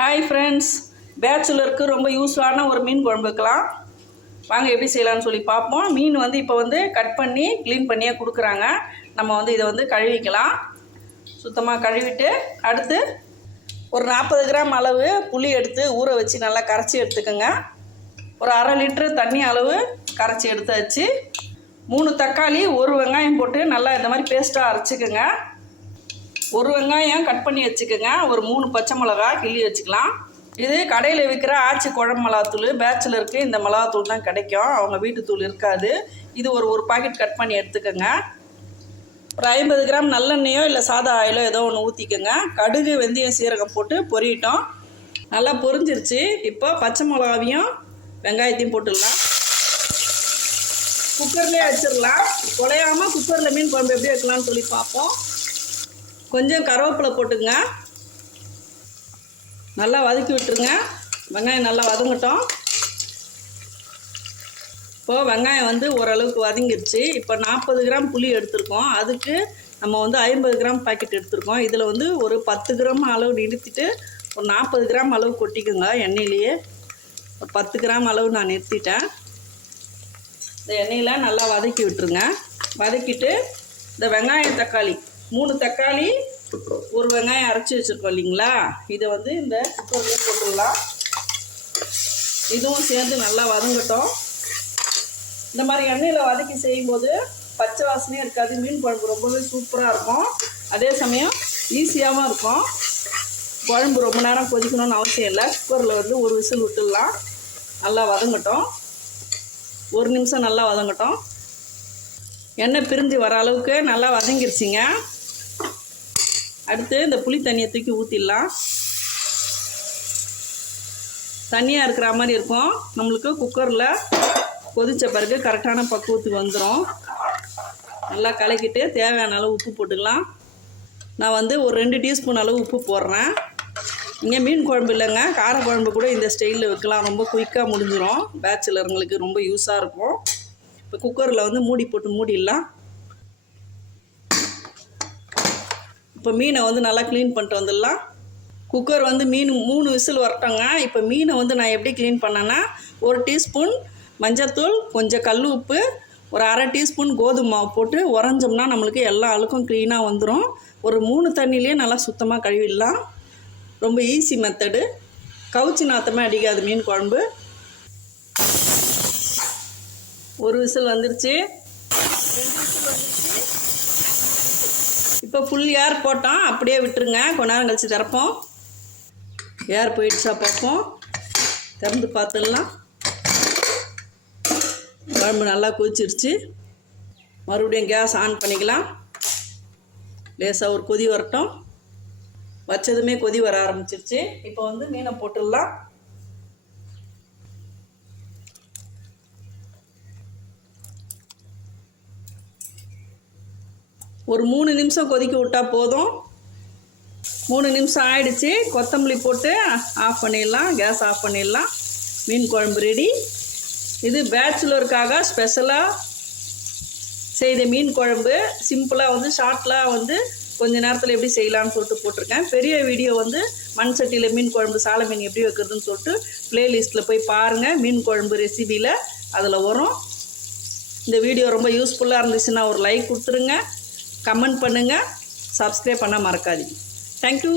Hi friends, பேச்சுலருக்கு ரொம்ப யூஸ்ஃபுல்லான ஒரு மீன் குழம்பு வைக்கலாம். வாங்க எப்படி செய்யலாம்னு சொல்லி பார்ப்போம். மீன் இப்போ கட் பண்ணி க்ளீன் பண்ணியே கொடுக்குறாங்க. நம்ம இதை கழுவிக்கலாம். சுத்தமாக கழுவிட்டு அடுத்து ஒரு 40 கிராம் அளவு புளி எடுத்து ஊற வச்சு நல்லா கரைச்சி எடுத்துக்கோங்க. ஒரு அரை லிட்ரு தண்ணி அளவு கரைச்சி எடுத்து வச்சு 3 தக்காளி 1 வெங்காயம் போட்டு நல்லா இந்த மாதிரி பேஸ்ட்டாக அரைச்சிக்கோங்க. 1 வெங்காயம் கட் பண்ணி வச்சுக்கோங்க. ஒரு 3 பச்சை மிளகா கிள்ளி வச்சுக்கலாம். இது கடையில் விற்கிற ஆச்சி குழம்பு மிளகாத்தூள். பேச்சுலருக்கு இந்த மிளகாத்தூள் தான் கிடைக்கும், அவங்க வீட்டு தூள் இருக்காது. இது ஒரு பாக்கெட் கட் பண்ணி எடுத்துக்கோங்க. ஒரு 50 கிராம் நல்லெண்ணெயோ இல்லை சாதா ஆயிலோ ஏதோ ஒன்று ஊற்றிக்கோங்க. கடுகு வெந்தயம் சீரகம் போட்டு பொரியட்டும். நல்லா பொரிஞ்சிருச்சு. இப்போ பச்சை மிளகாவையும் வெங்காயத்தையும் போட்டுடலாம். குக்கர்லேயே வச்சிடலாம். குழையாமல் குக்கரில் மீன் குழம்பு எப்படி வைக்கலாம்னு சொல்லி பார்ப்போம். கொஞ்சம் கருவேப்பிலை போட்டுங்க. நல்லா வதக்கி விட்டுருங்க. வெங்காயம் நல்லா வதங்கட்டும். இப்போது வெங்காயம் ஓரளவுக்கு வதங்கிருச்சு. இப்போ 40 கிராம் புளி எடுத்துருக்கோம். அதுக்கு நம்ம 50 கிராம் பாக்கெட் எடுத்துருக்கோம். இதில் ஒரு 10 கிராம் அளவு நிறுத்திட்டு ஒரு 40 கிராம் அளவு கொட்டிக்குங்க எண்ணெயிலேயே. ஒரு 10 கிராம் அளவு நான் நிறுத்திட்டேன். இந்த எண்ணெயில் நல்லா வதக்கி விட்டுருங்க. வதக்கிட்டு இந்த வெங்காயம் தக்காளி 3 தக்காளி 1 வெங்காயம் அரைச்சி வச்சுருக்கோம் இல்லைங்களா, இதை இந்த குக்கர்லேயே போட்டுடலாம். இதுவும் சேர்ந்து நல்லா வதங்கட்டும். இந்த மாதிரி எண்ணெயில் வதக்கி செய்யும்போது பச்சை வாசனையும் இருக்காது. மீன் குழம்பு ரொம்பவே சூப்பராக இருக்கும். அதே சமயம் ஈஸியாகவும் இருக்கும். குழம்பு ரொம்ப நேரம் கொதிக்கணும்னு அவசியம் இல்லை. குக்கரில் ஒரு விசில் விட்டுடலாம். நல்லா வதங்கட்டும். 1 நிமிஷம் நல்லா வதங்கட்டும். எண்ணெய் பிரிஞ்சு வர அளவுக்கு நல்லா வதங்கிருச்சிங்க. அடுத்து இந்த புளி தண்ணியை தூக்கி ஊற்றிடலாம். தண்ணியாக இருக்கிற மாதிரி இருக்கும். நம்மளுக்கு குக்கரில் கொதித்த பிறகு கரெக்டான பக்குவத்துக்கு வந்துடும். நல்லா கலக்கிட்டு தேவையான அளவு உப்பு போட்டுக்கலாம். நான் ஒரு 2 டீஸ்பூன் அளவு உப்பு போடுறேன். இங்கே மீன் குழம்பு இல்லைங்க, கார குழம்பு கூட இந்த ஸ்டைலில் வைக்கலாம். ரொம்ப குயிக்காக முடிஞ்சிடும். பேச்சுலருங்களுக்கு ரொம்ப யூஸாக இருக்கும். இப்போ குக்கரில் மூடி போட்டு மூடிடலாம். இப்போ மீனை நல்லா க்ளீன் பண்ணிட்டு வந்துடலாம். குக்கர் மீன் 3 விசில் வரட்டோங்க. இப்போ மீனை நான் எப்படி க்ளீன் பண்ணேன்னா, 1 டீஸ்பூன் மஞ்சத்தூள், கொஞ்சம் கல் உப்பு, ஒரு அரை டீஸ்பூன் கோதுமை மாவு போட்டு உறைஞ்சோம்னா நம்மளுக்கு எல்லா அழுக்கும் க்ளீனாக வந்துடும். ஒரு 3 தண்ணியிலே நல்லா சுத்தமாக கழுவிடலாம். ரொம்ப ஈஸி மெத்தடு. கவுச்சி நாத்தமே அடிக்காது மீன் குழம்பு. 1 விசில் வந்துருச்சு. 2 விசில் வந்துருச்சு. இப்போ ஃபுல் ஏர் போட்டோம். அப்படியே விட்டுருங்க. கொஞ்ச நேரம் கழிச்சு திறப்போம். ஏர் போயிடுச்சா பார்ப்போம். திறந்து பார்த்துடலாம். குழம்பு நல்லா கொதிச்சிருச்சு. மறுபடியும் கேஸ் ஆன் பண்ணிக்கலாம். லேசாக ஒரு கொதி வரட்டும். வச்சதுமே கொதி வர ஆரம்பிச்சிருச்சு. இப்போ மீனை போட்டுடலாம். ஒரு 3 நிமிஷம் கொதிக்க விட்டால் போதும். 3 நிமிஷம் ஆயிடுச்சு. கொத்தமல்லி போட்டு ஆஃப் பண்ணிடலாம். கேஸ் ஆஃப் பண்ணிடலாம். மீன் குழம்பு ரெடி. இது பேச்சுலருக்காக ஸ்பெஷலாக செய்த மீன் குழம்பு. சிம்பிளாக ஷார்ட்டில் கொஞ்ச நேரத்தில் எப்படி செய்யலான்னு சொல்லிட்டு போட்டிருக்கேன். பெரிய வீடியோ மண் சட்டியில் மீன் குழம்பு சாலை மீன் எப்படி வைக்கிறதுன்னு சொல்லிட்டு ப்ளேலிஸ்ட்டில் போய் பாருங்கள். மீன் குழம்பு ரெசிபியில் அதில் வரும். இந்த வீடியோ ரொம்ப யூஸ்ஃபுல்லாக இருந்துச்சுன்னா ஒரு லைக் கொடுத்துருங்க. கமெண்ட் பண்ணுங்கள். சப்ஸ்கிரைப் பண்ண மறக்காதீங்க. தேங்க்யூ.